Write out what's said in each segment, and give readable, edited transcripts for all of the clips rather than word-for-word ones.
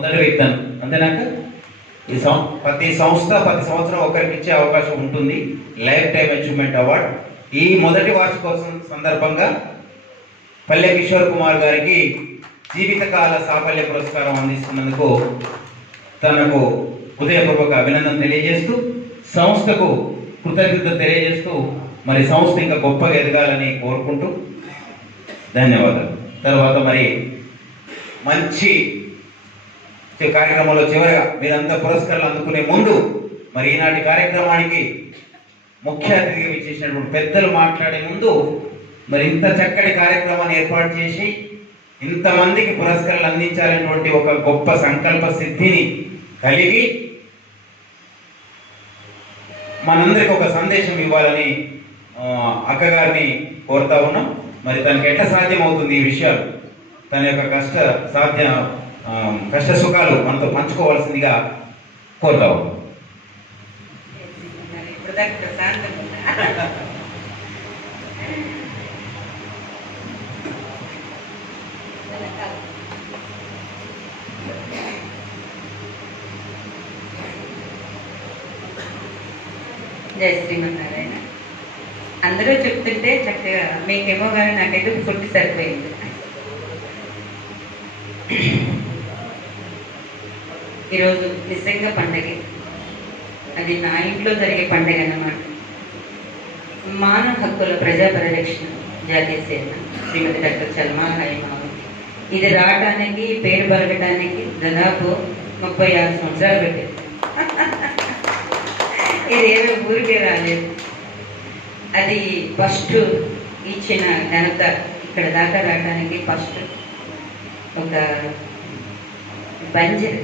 మొదటి వ్యక్తి అంతేనాక ప్రతి సంవత్సరం ఒకరికి ఇచ్చే అవకాశం ఉంటుంది, లైఫ్ టైం అచీవ్మెంట్ అవార్డ్. ఈ మొదటి వార్షికోత్సవం సందర్భంగా పల్లె కిషోర్ కుమార్ గారికి జీవితకాల సాఫల్య పురస్కారం అందిస్తున్నందుకు తనకు హృదయపూర్వక అభినందన తెలియజేస్తూ, సంస్థకు కృతజ్ఞత తెలియజేస్తూ, మరి సంస్థ ఇంకా గొప్పగా ఎదగాలని కోరుకుంటూ ధన్యవాదాలు. తర్వాత మరి మంచి కార్యక్రమంలో చివరిగా మీరంతా పురస్కారాలు అందుకునే ముందు మరి ఈనాటి కార్యక్రమానికి ముఖ్య అతిథిగా ఇచ్చేసినటువంటి పెద్దలు మాట్లాడే ముందు మరి ఇంత చక్కటి కార్యక్రమాన్ని ఏర్పాటు చేసి ఇంతమందికి పురస్కారాలు అందించాలనేటువంటి ఒక గొప్ప సంకల్ప సిద్ధిని కలిగి మనందరికి ఒక సందేశం ఇవ్వాలని అక్కగారిని కోరుతా ఉన్నాం. మరి తనకి ఎట్లా సాధ్యమవుతుంది ఈ విషయాలు, తన యొక్క కష్ట సుఖాలు మనతో పంచుకోవాల్సిందిగా కోరుతా ఉన్నాం. జై శ్రీమన్నారాయణ. అందరూ చెప్తుంటే చక్కగా మీకేమో కానీ నాకైతే ఫుడ్ సరిపోయింది. ఈరోజు నిజంగా పండగ, అది నా ఇంట్లో జరిగే పండగ అన్నమాట. మానవ హక్కుల ప్రజా పరిరక్షణ జాతీయ సేన శ్రీమతి డాక్టర్ చల్మా హైమావతి ఇది రావడానికి, పేరు పలకడానికి దాదాపు 36 సంవత్సరాలు పెట్టింది. ఇది ఏమీ ఊరికే రాలేదు. అది ఫస్ట్ ఇచ్చిన ఘనత ఇక్కడ దాకా రావడానికి ఫస్ట్ ఒక బంజర్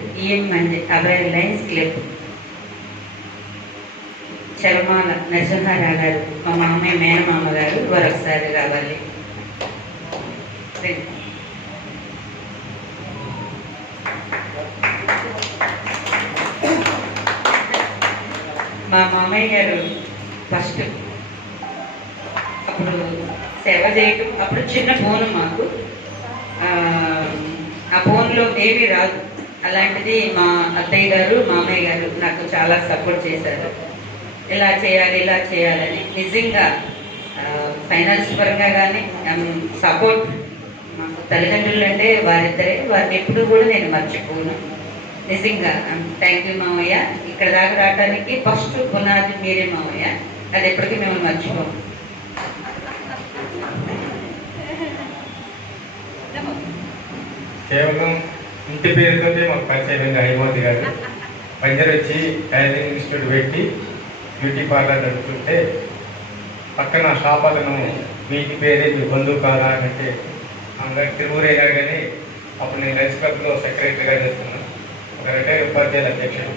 అంటే అభయ లయన్స్ క్లబ్ చలమాల నరసింహారావు గారు, మా మామయ్య మేనమామ గారు వారు ఒకసారి రావాలి. మా మామయ్య గారు ఫస్ట్ అప్పుడు సేవ చేయటం, అప్పుడు చిన్న ఫోను మాకు, ఆ ఫోన్లో ఏమీ రాదు. అలాంటిది మా అత్తయ్య గారు మామయ్య గారు నాకు చాలా సపోర్ట్ చేశారు. ఇలా చేయాలి ఇలా చేయాలని. నిజంగా ఫైనాన్స్ పరంగా కానీ సపోర్ట్ మాకు తల్లిదండ్రులు అంటే వారిద్దరే, వారిని ఎప్పుడు కూడా నేను మర్చిపోను. నిజంగా థ్యాంక్ యూ మామయ్య. ఇక్కడ దాకా రావడానికి ఫస్ట్ పునాది మీరే మామయ్య, అది ఎప్పటికీ మిమ్మల్ని మర్చిపోము. కేవలం ఇంటి పేరుతోనే మాకు పరిచయం హైమవతి గారు. పంజర్ వచ్చి టైలరింగ్ ఇన్స్టిట్యూట్ పెట్టి బ్యూటీ పార్లర్ నడుపుతుంటే పక్కన షాపాలను వీటి పేరే మీ బంధువు కాదా అంటే అందరికి తిరువురైనా కానీ అప్పుడు నేను లెన్స్ క్లబ్లో సెక్రటరీగా చేస్తున్నాను, ఒక రిటైర్డ్ ఉపాధ్యాయుల అధ్యక్షుడు.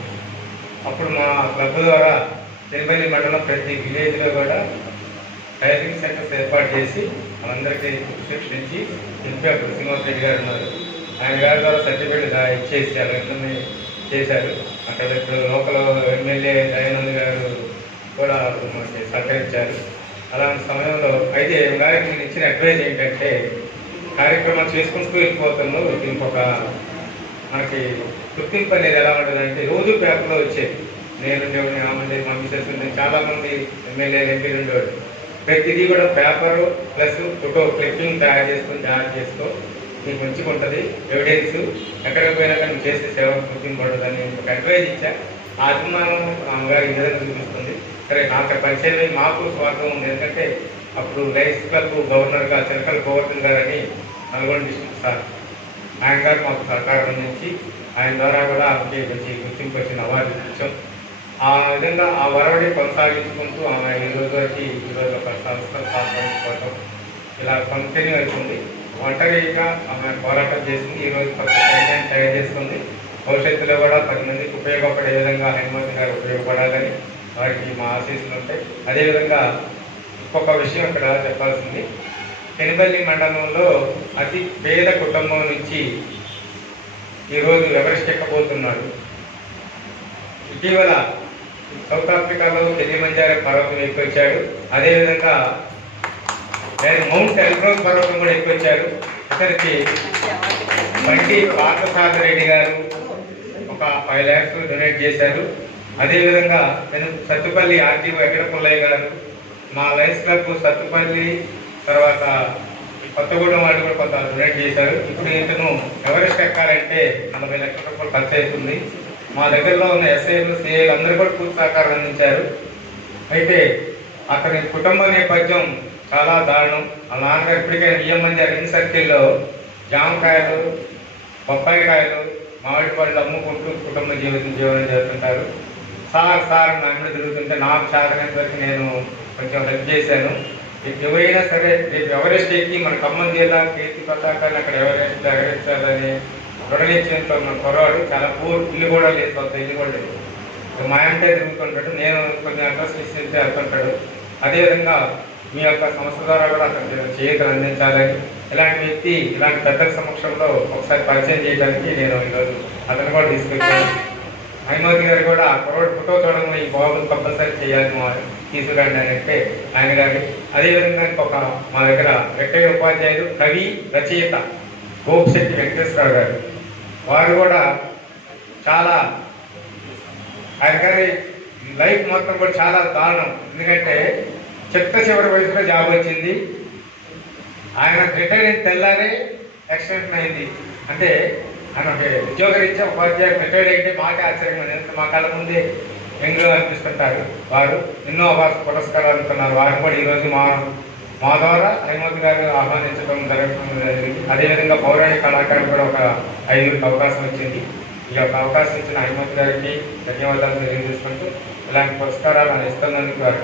అప్పుడు మా క్లబ్ ద్వారా తిరుపతి మండలం ప్రతి విలేజ్లో కూడా టైలరింగ్ సెంటర్స్ ఏర్పాటు చేసి మనందరికీ శిక్షించి అప్పుడు శ్రీనివాస్ రెడ్డి గారు ఉన్నారు, ఆయన గారి ద్వారా సర్టిఫికేట్ ఇచ్చేసి అవన్నీ చేశారు. అక్కడ ఇప్పుడు లోకల్ ఎమ్మెల్యే దయానంద్ గారు కూడా మనకి సహకరించారు. అలాంటి సమయంలో అయితే గారికి నేను ఇచ్చిన అడ్వైజ్ ఏంటంటే, కార్యక్రమాలు చేసుకుంటూ వెళ్ళిపోతున్నాం, ఇంకొక మనకి గుర్తింపు అనేది ఎలా ఉంటుందంటే రోజు పేపర్లో వచ్చేది. నేనుండేవాడిని, ఆ మంది మా మిసెస్ ఉండే, చాలామంది ఎమ్మెల్యేలు ఎంపీలు ఉండేవాడు. ప్రతిదీ కూడా పేపరు ప్లస్ ఫోటో క్లిప్పింగ్ తయారు చేసుకో నీకు మంచిగా ఉంటుంది, ఎవిడెన్స్ ఎక్కడికి పోయినా కానీ నువ్వు చేసే సేవ గుర్తింపు పడుతుందని ఒక అడ్వైజ్ ఇచ్చా. ఆ అభిమానం ఆమెగారి నిజంగా చూపిస్తుంది. సరే నాకు పరిచయం మాకు స్వాగతం ఉంది, ఎందుకంటే అప్పుడు లయన్స్ క్లబ్ గవర్నర్గా చిరకల్ గోవర్ధన్ గారని నల్గొండ డిస్ట్రిక్ట్ సార్, ఆయన గారు మాకు సహకారం అందించి ఆయన ద్వారా కూడా ఆమెకి మంచి గుర్తింపు వచ్చిన అవార్డు ఇచ్చాం. ఆ విధంగా ఆ వరవడి కొనసాగించుకుంటూ ఆమె ఈరోజు వచ్చి ఈరోజు ఒక సంస్థ స్థాపించుకోవటం ఇలా కంటిన్యూ అవుతుంది. ఒంటరిగా ఆమె పోరాటం చేసింది, ఈరోజు కొత్త సైన్యాన్ని తయారు చేసుకుంది. భవిష్యత్తులో కూడా 10 మందికి ఉపయోగపడే విధంగా హైమవతి గారు ఉపయోగపడాలని వారికి మా ఆశీస్సులు ఉంటాయి. అదేవిధంగా ఇంకొక విషయం ఇక్కడ చెప్పాల్సింది, పెనుబల్లి మండలంలో అతి పేద కుటుంబం నుంచి ఈరోజు ఎవరెస్ట్ ఎక్కబోతున్నాడు. ఇటీవల సౌత్ ఆఫ్రికాలో కిలిమంజారో పర్వతం ఎక్కొచ్చాడు. అదేవిధంగా మౌంట్ ఎల్బ్రస్ పర్వతం కూడా ఎక్కొచ్చారు. ఇక్కడికి బండి పార్థసారథి రెడ్డి గారు, 5 lakhs డొనేట్ చేశారు. అదేవిధంగా సత్తుపల్లి ఆర్టీఓ వెంకట పుల్లయ్య గారు, మా లయన్స్ క్లబ్ సత్తుపల్లి, తర్వాత కొత్తగూడెం వాళ్ళు కూడా కొంత డొనేట్ చేశారు. ఇప్పుడు ఇతను ఎవరెస్ట్ ఎక్కాలంటే 40 లక్షల రూపాయలు ఖర్చు అవుతుంది. మా దగ్గరలో ఉన్న ఎస్ఐలు సిఐలు అందరూ కూడా పూర్తి సహకారం అందించారు. అయితే అతని కుటుంబ నేపథ్యం చాలా దారుణం. వాళ్ళ నాన్నగారు ఇప్పటికే నియమంది రింగ్ సర్కిల్లో జామకాయలు, బొప్పాయికాయలు, మామిడి పళ్ళు అమ్ముకుంటూ కుటుంబ జీవనం చేస్తుంటారు. సార్ నా మీద తిరుగుతుంటే నాకు చేతనైనంత వరకు నేను కొంచెం హెల్ప్ చేశాను. ఎవరైనా సరే రేపు ఎవరెస్ట్ ఎక్కి మన ఖమ్మం జిల్లా కీర్తి పతాకాన్ని అక్కడ ఎవరెస్ట్ ఎగరించాలని దృఢనిశ్చయంతో మన కుర్రాడు చాలా ఇల్లు కూడా లేదు, కొత్త ఇల్లు కూడా లేదు. మా అంటే తిరుగుతుంటాడు, నేను కొంచెం అడ్రస్ ఇస్తే వెళ్తుంటాడు. అదేవిధంగా మీ యొక్క సంస్థ ద్వారా కూడా అతను చేతులు అందించాలని, ఇలాంటి వ్యక్తి ఇలాంటి పెద్దల సమక్షంలో ఒకసారి పరిచయం చేయడానికి నేను ఈరోజు అతను కూడా తీసుకొచ్చాను. హైమవతి గారు కూడా కుర్రోడు ఫోటో చూడడం ఈ బాబులు కంపల్సరీ చేయాలి తీసుకురండి అని అంటే ఆయన గారు. అదేవిధంగా ఇంకొక మా దగ్గర రిటైర్డ్ ఉపాధ్యాయులు, కవి, రచయిత గోపిశెట్టి వెంకటేశ్వరరావు గారు, వారు కూడా చాలా ఆయన గారి లైఫ్ మొత్తం కూడా చాలా దారుణం. ఎందుకంటే చివరి వయసులో జాబ్ వచ్చింది. ఆయన రిటైర్ అయిన తెల్లారే ఎక్స్టెన్షన్ అయింది. అంటే ఆయన ఉద్యోగరీత్యా ఉపాధ్యాయులు రిటైర్డ్ అయితే మాకే ఆశ్చర్యంగా ఉంది. మా కళ్ళ ముందే యంగ్గా అనిపిస్తుంటారు. వారు ఎన్నో అవార్డు పురస్కారాలు అందుకున్నారు. వారు కూడా ఈరోజు మా ద్వారా హైమవతి గారు ఆహ్వానించడం జరిగింది. అదేవిధంగా పౌరాణిక కళాకారులు కూడా ఒక 5 అవకాశం వచ్చింది. ఈ యొక్క అవకాశం ఇచ్చిన హైమవతి గారికి ధన్యవాదాలు తెలియజేసుకుంటూ ఇలాంటి పురస్కారాలు ఇస్తున్నందుకు వారికి